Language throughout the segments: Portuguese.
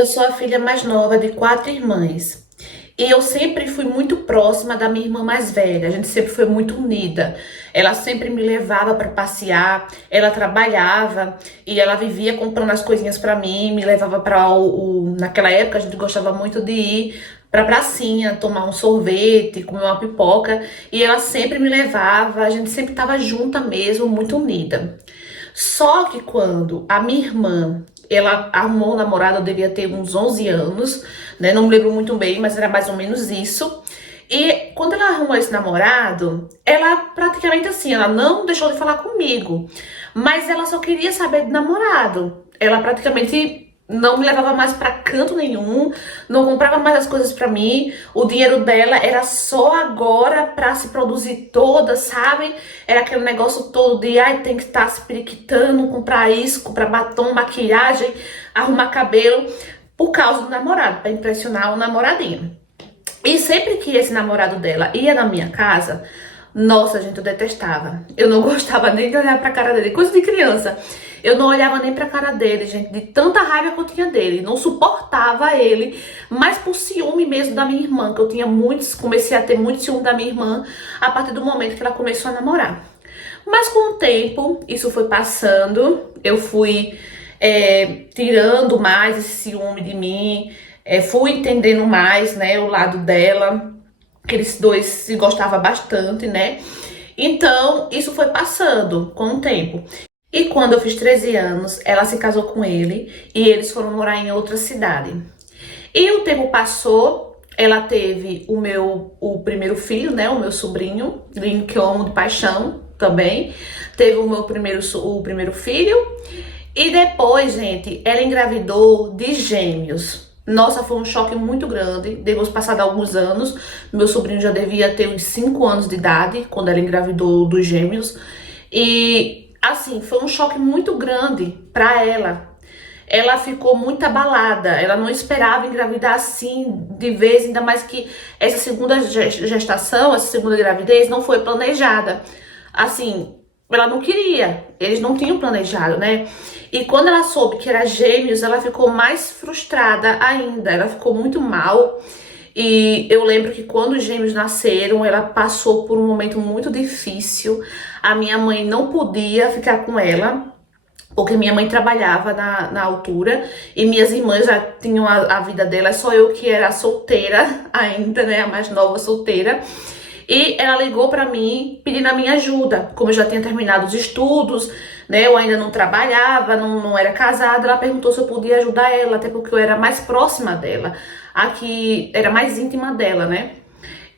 Eu sou a filha mais nova de 4 irmãs. E eu sempre fui muito próxima da minha irmã mais velha. A gente sempre foi muito unida. Ela sempre me levava para passear. Ela trabalhava e ela vivia comprando as coisinhas para mim. Me levava para naquela época a gente gostava muito de ir pra pracinha, tomar um sorvete, comer uma pipoca. E ela sempre me levava. A gente sempre tava junta mesmo, muito unida. Só que quando a minha irmã, ela arrumou um namorado, eu devia ter uns 11 anos, né? Não me lembro muito bem, mas era mais ou menos isso. E quando ela arrumou esse namorado, ela praticamente assim, ela não deixou de falar comigo, mas ela só queria saber de namorado. Ela praticamente não me levava mais pra canto nenhum, não comprava mais as coisas pra mim. O dinheiro dela era só agora pra se produzir toda, sabe? Era aquele negócio todo de, ai, tem que estar se periquitando, comprar isso, comprar batom, maquiagem, arrumar cabelo, por causa do namorado, pra impressionar o namoradinho. E sempre que esse namorado dela ia na minha casa, nossa, gente, eu detestava. Eu não gostava nem de olhar pra cara dele, coisa de criança. Eu não olhava nem pra cara dele, gente, de tanta raiva que eu tinha dele. Não suportava ele, mas por ciúme mesmo da minha irmã, que eu tinha muitos, comecei a ter muito ciúme da minha irmã a partir do momento que ela começou a namorar. Mas com o tempo, isso foi passando, eu fui tirando mais esse ciúme de mim, fui entendendo mais, né, o lado dela, que eles dois se gostavam bastante, né? Então, isso foi passando com o tempo. E quando eu fiz 13 anos, ela se casou com ele e eles foram morar em outra cidade. E o tempo passou, ela teve o primeiro filho, né, o meu sobrinho, lindo, que eu amo de paixão também. Teve o primeiro filho. E depois, gente, ela engravidou de gêmeos. Nossa, foi um choque muito grande. Depois passado alguns anos, meu sobrinho já devia ter uns 5 anos de idade quando ela engravidou dos gêmeos. E assim, foi um choque muito grande para ela. Ela ficou muito abalada, ela não esperava engravidar assim de vez, ainda mais que essa segunda gestação, essa segunda gravidez não foi planejada. Assim, ela não queria, eles não tinham planejado, né? E quando ela soube que era gêmeos, ela ficou mais frustrada ainda, ela ficou muito mal. E eu lembro que quando os gêmeos nasceram, ela passou por um momento muito difícil. A minha mãe não podia ficar com ela, porque minha mãe trabalhava na altura e minhas irmãs já tinham a vida delas, só eu que era solteira ainda, né, a mais nova solteira. E ela ligou pra mim pedindo a minha ajuda, como eu já tinha terminado os estudos, né, eu ainda não trabalhava, não era casada, ela perguntou se eu podia ajudar ela, até porque eu era mais próxima dela, aqui era mais íntima dela, né.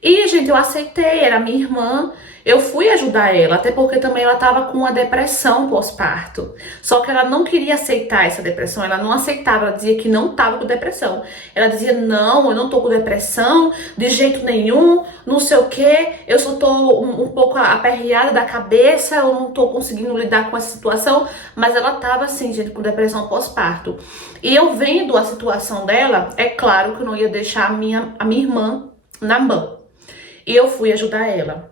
E, gente, eu aceitei, era minha irmã, eu fui ajudar ela, até porque também ela tava com uma depressão pós-parto. Só que ela não queria aceitar essa depressão, ela não aceitava, ela dizia que não tava com depressão. Ela dizia, não, eu não tô com depressão, de jeito nenhum, não sei o quê, eu só tô um pouco aperreada da cabeça, eu não tô conseguindo lidar com essa situação, mas ela tava assim, gente, com depressão pós-parto. E eu vendo a situação dela, é claro que eu não ia deixar a minha irmã na mão. E eu fui ajudar ela.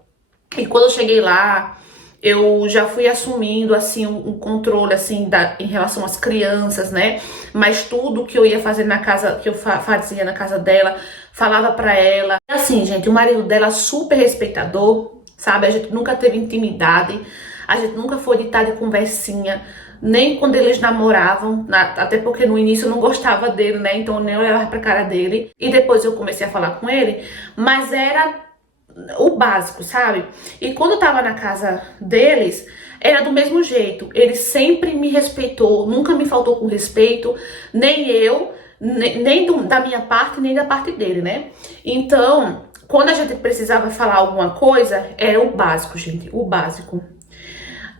E quando eu cheguei lá, eu já fui assumindo, assim, um controle, assim, em relação às crianças, né? Mas tudo que eu ia fazer na casa, que eu fazia na casa dela, falava pra ela. E assim, gente, o marido dela super respeitador, sabe? A gente nunca teve intimidade, a gente nunca foi de estar de conversinha, nem quando eles namoravam, até porque no início eu não gostava dele, né? Então eu nem olhava pra cara dele. E depois eu comecei a falar com ele, mas era o básico, sabe? E quando eu tava na casa deles, era do mesmo jeito. Ele sempre me respeitou, nunca me faltou com respeito, nem eu, nem da minha parte, nem da parte dele, né? Então, quando a gente precisava falar alguma coisa, era o básico, gente, o básico.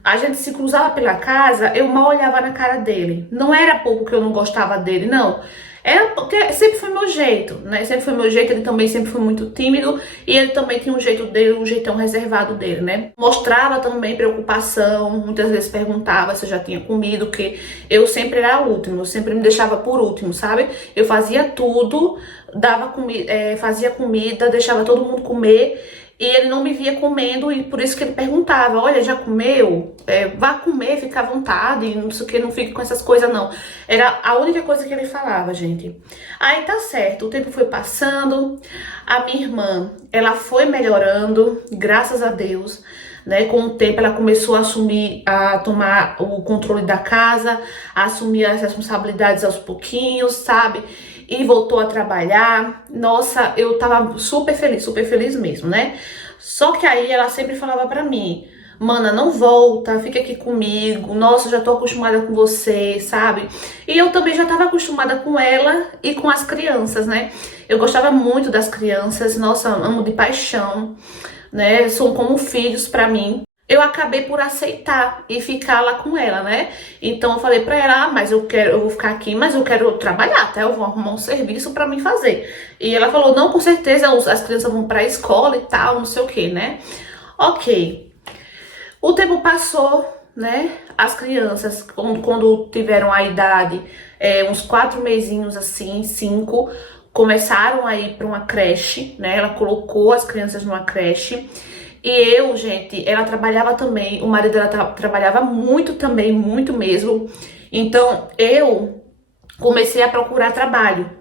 A gente se cruzava pela casa, eu mal olhava na cara dele. Não era pouco que eu não gostava dele, não. Era porque sempre foi meu jeito, né? Sempre foi meu jeito, ele também sempre foi muito tímido e ele também tinha um jeito dele, um jeitão reservado dele, né? Mostrava também preocupação, muitas vezes perguntava se eu já tinha comido, que eu sempre era a última, eu sempre me deixava por último, sabe? Eu fazia tudo, dava comida, fazia comida, deixava todo mundo comer. E ele não me via comendo e por isso que ele perguntava, olha, já comeu? Vá comer, fica à vontade, não sei o que, não fique com essas coisas não. Era a única coisa que ele falava, gente. Aí tá certo, o tempo foi passando, a minha irmã, ela foi melhorando, graças a Deus, né? Com o tempo ela começou a assumir, a tomar o controle da casa, a assumir as responsabilidades aos pouquinhos, sabe? E voltou a trabalhar. Nossa, eu tava super feliz mesmo, né? Só que aí ela sempre falava pra mim, mana, não volta, fica aqui comigo, nossa, já tô acostumada com você, sabe? E eu também já tava acostumada com ela e com as crianças, né? Eu gostava muito das crianças, nossa, amo de paixão, né? São como filhos pra mim. Eu acabei por aceitar e ficar lá com ela, né? Então eu falei pra ela, mas eu vou ficar aqui, mas eu quero trabalhar, tá? Eu vou arrumar um serviço pra mim fazer. E ela falou, não, com certeza as crianças vão pra escola e tal, não sei o que, né? Ok. O tempo passou, né? As crianças, quando tiveram a idade, uns 4 mesinhos assim, 5, começaram a ir pra uma creche, né? Ela colocou as crianças numa creche. E eu, gente, ela trabalhava também, o marido dela trabalhava muito também, muito mesmo. Então, eu comecei a procurar trabalho.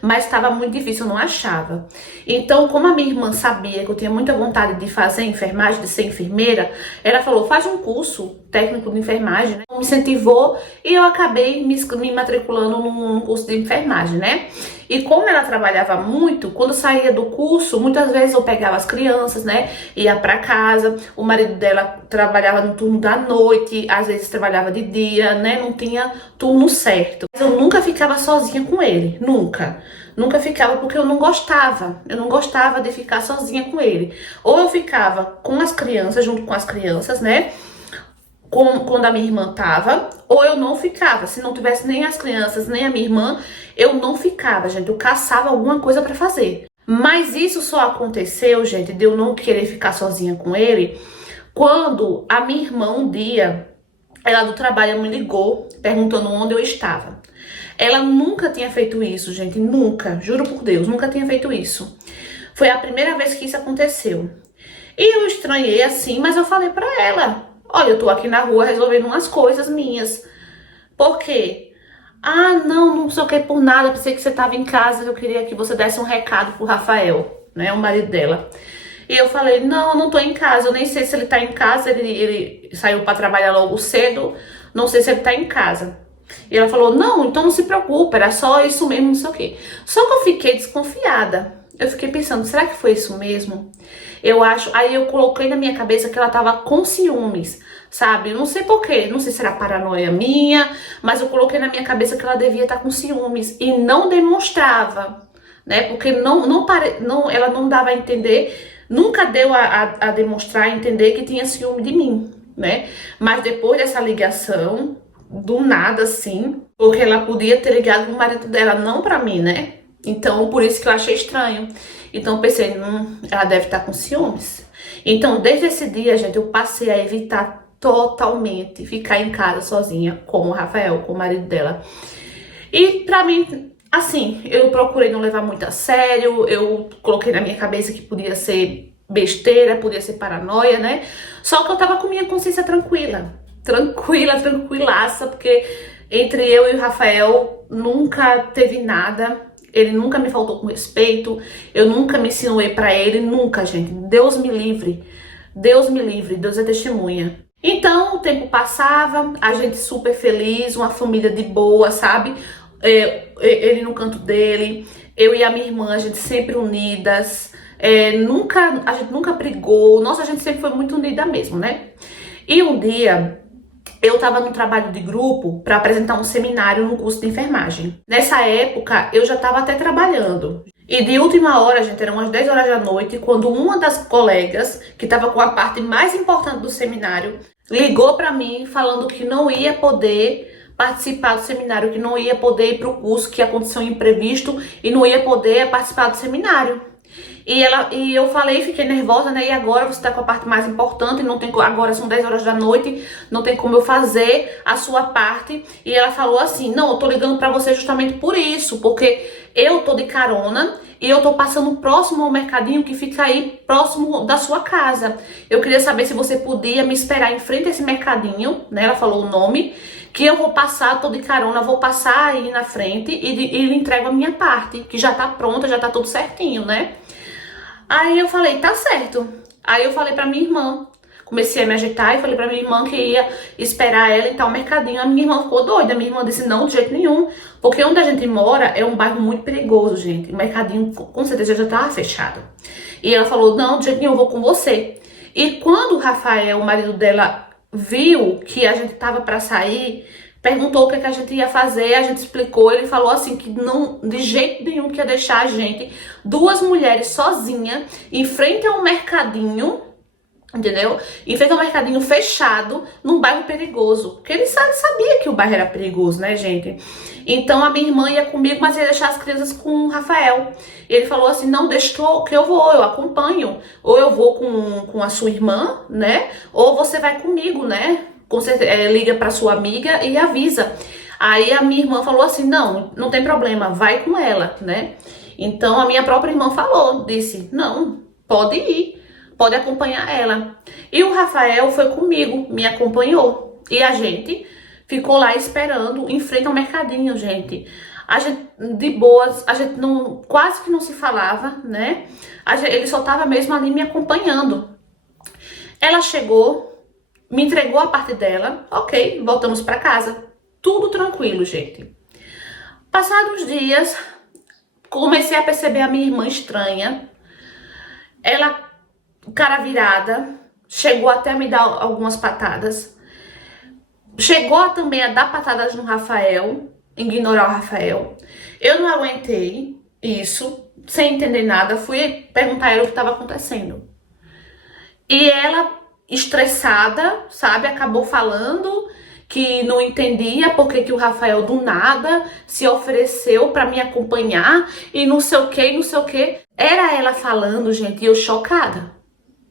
Mas estava muito difícil, eu não achava. Então, como a minha irmã sabia que eu tinha muita vontade de fazer enfermagem, de ser enfermeira, ela falou, faz um curso técnico de enfermagem, né? Me incentivou e eu acabei me matriculando num curso de enfermagem, né? E como ela trabalhava muito, quando saía do curso, muitas vezes eu pegava as crianças, né? Ia pra casa, o marido dela trabalhava no turno da noite, às vezes trabalhava de dia, né? Não tinha turno certo. Mas eu nunca ficava sozinha com ele, nunca. Nunca ficava porque eu não gostava. Eu não gostava de ficar sozinha com ele. Ou eu ficava com as crianças, junto com as crianças, né? Quando a minha irmã tava, ou eu não ficava. Se não tivesse nem as crianças, nem a minha irmã, eu não ficava, gente. Eu caçava alguma coisa pra fazer. Mas isso só aconteceu, gente, de eu não querer ficar sozinha com ele, quando a minha irmã, um dia, ela do trabalho me ligou, perguntando onde eu estava. Ela nunca tinha feito isso, gente, nunca, juro por Deus, nunca tinha feito isso. Foi a primeira vez que isso aconteceu. E eu estranhei assim, mas eu falei pra ela, olha, eu tô aqui na rua resolvendo umas coisas minhas. Por quê? Ah, não sei o que por nada, pensei que você tava em casa, eu queria que você desse um recado pro Rafael, né, o marido dela. E eu falei, não, eu não tô em casa, eu nem sei se ele tá em casa, ele saiu pra trabalhar logo cedo, não sei se ele tá em casa. E ela falou, não, então não se preocupe, era só isso mesmo, não sei o quê. Só que eu fiquei desconfiada. Eu fiquei pensando, será que foi isso mesmo? Eu acho, aí eu coloquei na minha cabeça que ela tava com ciúmes, sabe? Não sei porquê, não sei se era paranoia minha, mas eu coloquei na minha cabeça que ela devia estar com ciúmes e não demonstrava, né? Porque ela não dava a entender, nunca deu a demonstrar, a entender que tinha ciúme de mim, né? Mas depois dessa ligação, do nada assim, porque ela podia ter ligado pro marido dela, não pra mim, né? Então, por isso que eu achei estranho. Então, eu pensei, ela deve estar com ciúmes. Então, desde esse dia, gente, eu passei a evitar totalmente ficar em casa sozinha com o Rafael, com o marido dela. E pra mim, assim, eu procurei não levar muito a sério, eu coloquei na minha cabeça que podia ser besteira, podia ser paranoia, né? Só que eu tava com minha consciência tranquila, tranquilaça, porque entre eu e o Rafael nunca teve nada. Ele nunca me faltou com respeito, eu nunca me insinuei pra ele, nunca, gente. Deus me livre, Deus é testemunha. Então, o tempo passava, a gente super feliz, uma família de boa, sabe? Ele no canto dele, eu e a minha irmã, a gente sempre unidas, a gente nunca brigou, nossa, a gente sempre foi muito unida mesmo, né? E um dia, eu estava num trabalho de grupo para apresentar um seminário no curso de enfermagem. Nessa época, eu já estava até trabalhando. E de última hora, gente, eram umas 10 horas da noite, quando uma das colegas, que estava com a parte mais importante do seminário, ligou para mim falando que não ia poder participar do seminário, que não ia poder ir para o curso, que aconteceu um imprevisto e não ia poder participar do seminário. E eu falei, fiquei nervosa, né? E agora você tá com a parte mais importante, não tem, agora são 10 horas da noite, não tem como eu fazer a sua parte. E ela falou assim: não, eu tô ligando pra você justamente por isso, porque eu tô de carona e eu tô passando próximo ao mercadinho que fica aí próximo da sua casa. Eu queria saber se você podia me esperar em frente a esse mercadinho, né? Ela falou o nome, que eu vou passar, tô de carona, vou passar aí na frente e lhe entrego a minha parte, que já tá pronta, já tá tudo certinho, né? Aí eu falei, tá certo. Aí eu falei pra minha irmã, comecei a me agitar e falei pra minha irmã que ia esperar ela em tal mercadinho. A minha irmã ficou doida, minha irmã disse, não, de jeito nenhum. Porque onde a gente mora é um bairro muito perigoso, gente. O mercadinho com certeza já tava fechado. E ela falou, não, de jeito nenhum, eu vou com você. E quando o Rafael, o marido dela, viu que a gente tava pra sair, perguntou o que, que a gente ia fazer, a gente explicou, ele falou assim que não, de jeito nenhum que ia deixar a gente, duas mulheres sozinhas, em frente a um mercadinho, entendeu? Em frente a um mercadinho fechado, num bairro perigoso. Porque ele sabia que o bairro era perigoso, né, gente? Então a minha irmã ia comigo, mas ia deixar as crianças com o Rafael. Ele falou assim, não, deixa que eu vou, eu acompanho. Ou eu vou com a sua irmã, né? Ou você vai comigo, né? Liga para sua amiga e avisa. Aí a minha irmã falou assim, não, não tem problema, vai com ela, né? Então a minha própria irmã falou, disse, não, pode ir, pode acompanhar ela. E o Rafael foi comigo, me acompanhou. E a gente ficou lá esperando, em frente ao mercadinho, gente. A gente, de boas, a gente não, quase que não se falava, né? Ele só tava mesmo ali me acompanhando. Ela chegou, me entregou a parte dela, ok, voltamos pra casa. Tudo tranquilo, gente. Passados uns dias, comecei a perceber a minha irmã estranha. Ela, cara virada, chegou até a me dar algumas patadas. Chegou também a dar patadas no Rafael, ignorar o Rafael. Eu não aguentei isso, sem entender nada. Fui perguntar a ela o que estava acontecendo. E ela, estressada, sabe, acabou falando que não entendia porque que o Rafael do nada se ofereceu para me acompanhar e não sei o que, não sei o que. Era ela falando, gente, e eu chocada.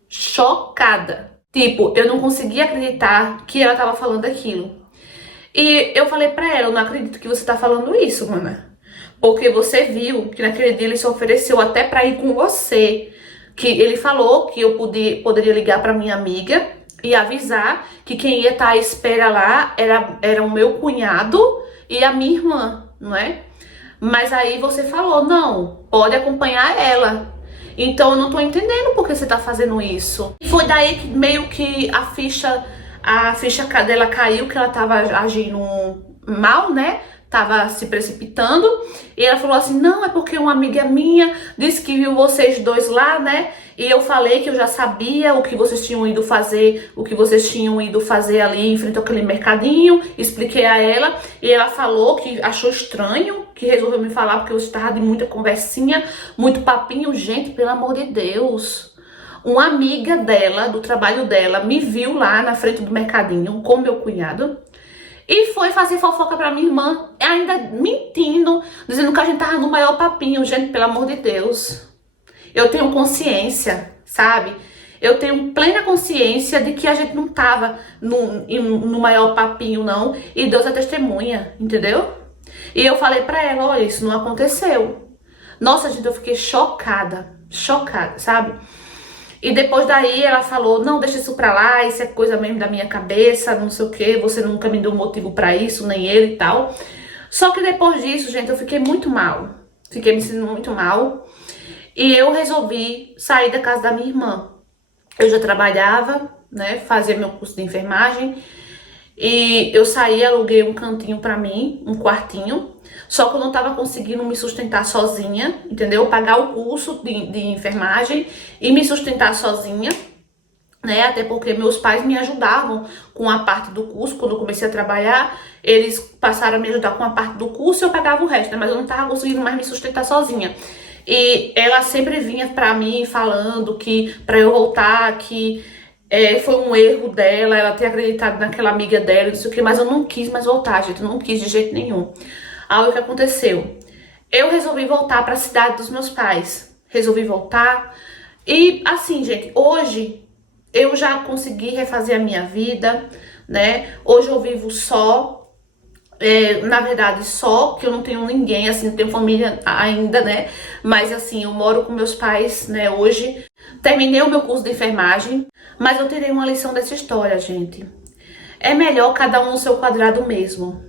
Chocada. Tipo, eu não conseguia acreditar que ela tava falando aquilo. E eu falei pra ela, eu não acredito que você tá falando isso, mana. Porque você viu que naquele dia ele se ofereceu até pra ir com você. Que ele falou que eu poderia ligar pra minha amiga e avisar que quem ia estar à espera lá era o meu cunhado e a minha irmã, não é? Mas aí você falou, não, pode acompanhar ela. Então eu não tô entendendo por que você tá fazendo isso. Foi daí que meio que a ficha dela caiu, que ela tava agindo mal, né? Tava se precipitando. E ela falou assim, não, é porque uma amiga minha disse que viu vocês dois lá, né? E eu falei que eu já sabia o que vocês tinham ido fazer, ali em frente àquele mercadinho. Expliquei a ela e ela falou que achou estranho, que resolveu me falar porque eu estava de muita conversinha, muito papinho. Gente, pelo amor de Deus. Uma amiga dela, do trabalho dela, me viu lá na frente do mercadinho com meu cunhado. E foi fazer fofoca pra minha irmã, ainda mentindo, dizendo que a gente tava no maior papinho. Gente, pelo amor de Deus. Eu tenho consciência, sabe? Eu tenho plena consciência de que a gente não tava no maior papinho, não. E Deus é testemunha, entendeu? E eu falei pra ela, olha, isso não aconteceu. Nossa, gente, eu fiquei chocada, sabe? E depois daí ela falou, não, deixa isso pra lá, isso é coisa mesmo da minha cabeça, não sei o que, você nunca me deu motivo pra isso, nem ele e tal. Só que depois disso, gente, eu fiquei muito mal. Fiquei me sentindo muito mal. E eu resolvi sair da casa da minha irmã. Eu já trabalhava, né, fazia meu curso de enfermagem. E eu saí, aluguei um cantinho pra mim, um quartinho. Só que eu não tava conseguindo me sustentar sozinha, entendeu? Pagar o curso de enfermagem e me sustentar sozinha, né? Até porque meus pais me ajudavam com a parte do curso. Quando eu comecei a trabalhar, eles passaram a me ajudar com a parte do curso e eu pagava o resto, né? Mas eu não tava conseguindo mais me sustentar sozinha. E ela sempre vinha pra mim falando que pra eu voltar, que foi um erro dela, ela ter acreditado naquela amiga dela, não sei o que, mas eu não quis mais voltar, gente, eu não quis de jeito nenhum. Aí o que aconteceu? Eu resolvi voltar para a cidade dos meus pais. resolvi voltar. E assim, gente, hoje eu já consegui refazer a minha vida, né? Hoje eu vivo só. Na verdade, só, que eu não tenho ninguém, assim, não tenho família ainda, né? Mas assim, eu moro com meus pais, né, hoje. Terminei o meu curso de enfermagem, mas eu tirei uma lição dessa história, gente. É melhor cada um no seu quadrado mesmo.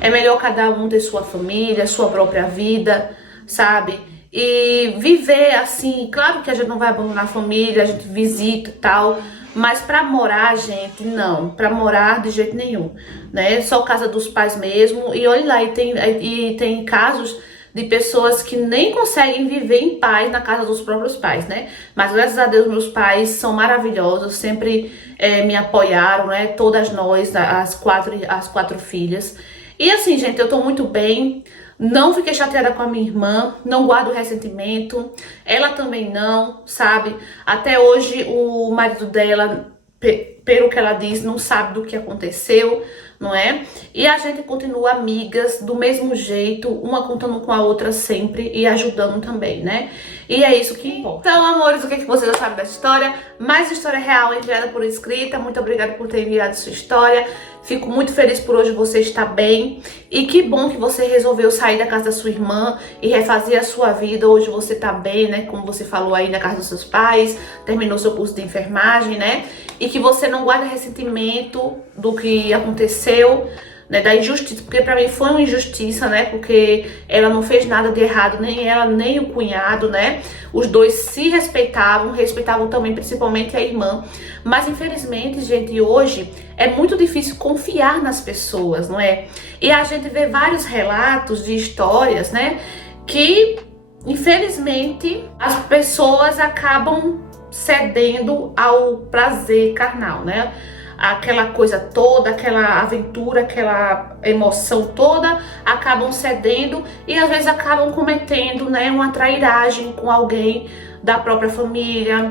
É melhor cada um ter sua família, sua própria vida, sabe? E viver assim, claro que a gente não vai abandonar a família, a gente visita e tal, mas pra morar, gente, não. Pra morar de jeito nenhum, né? Só casa dos pais mesmo. E olha lá, e tem casos de pessoas que nem conseguem viver em paz na casa dos próprios pais, né? Mas graças a Deus meus pais são maravilhosos, sempre me apoiaram, né? Todas nós, as quatro filhas. E assim, gente, eu tô muito bem. Não fiquei chateada com a minha irmã, não guardo ressentimento, ela também não, sabe? Até hoje o marido dela, pelo que ela diz, não sabe do que aconteceu, não é? E a gente continua amigas do mesmo jeito, uma contando com a outra sempre e ajudando também, né? E é isso que importa. Então, amores, o que vocês acharam dessa história? Mais história real enviada por escrita. Muito obrigada por ter enviado sua história. Fico muito feliz por hoje você estar bem. E que bom que você resolveu sair da casa da sua irmã e refazer a sua vida. Hoje você tá bem, né? Como você falou aí, na casa dos seus pais. Terminou seu curso de enfermagem, né? E que você não guarda ressentimento do que aconteceu, né, da injustiça, porque pra mim foi uma injustiça, né, porque ela não fez nada de errado, nem ela, nem o cunhado, né, os dois se respeitavam também, principalmente a irmã, mas infelizmente, gente, hoje é muito difícil confiar nas pessoas, não é? E a gente vê vários relatos de histórias, né, que infelizmente as pessoas acabam cedendo ao prazer carnal, né? Aquela coisa toda, aquela aventura, aquela emoção toda, acabam cedendo e às vezes acabam cometendo, né, uma trairagem com alguém da própria família,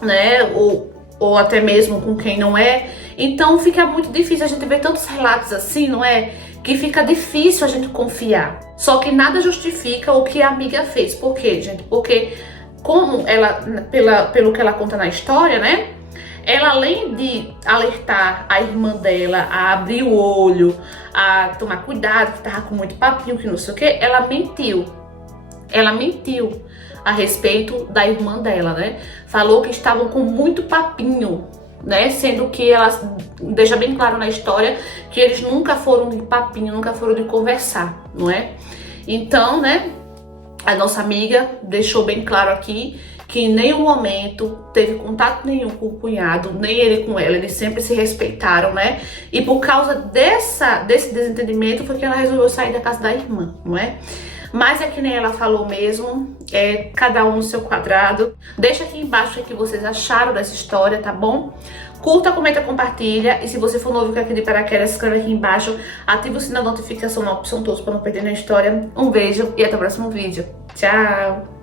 né, ou até mesmo com quem não é. Então fica muito difícil, a gente ver tantos relatos assim, não é? Que fica difícil a gente confiar. Só que nada justifica o que a amiga fez. Por quê, gente? Porque como ela, pelo que ela conta na história, né? Ela, além de alertar a irmã dela a abrir o olho, a tomar cuidado, que tava com muito papinho, que não sei o que, ela mentiu. Ela mentiu a respeito da irmã dela, né? Falou que estavam com muito papinho, né? Sendo que ela deixa bem claro na história que eles nunca foram de papinho, nunca foram de conversar, não é? Então, né? A nossa amiga deixou bem claro aqui que em nenhum momento teve contato nenhum com o cunhado, nem ele com ela, eles sempre se respeitaram, né? E por causa desse desentendimento foi que ela resolveu sair da casa da irmã, não é? Mas é que nem ela falou mesmo, cada um no seu quadrado. Deixa aqui embaixo o que vocês acharam dessa história, tá bom? Curta, comenta, compartilha. E se você for novo aqui de paraquedas, se inscreve aqui embaixo. Ativa o sininho da notificação na opção todos para não perder nenhuma história. Um beijo e até o próximo vídeo. Tchau!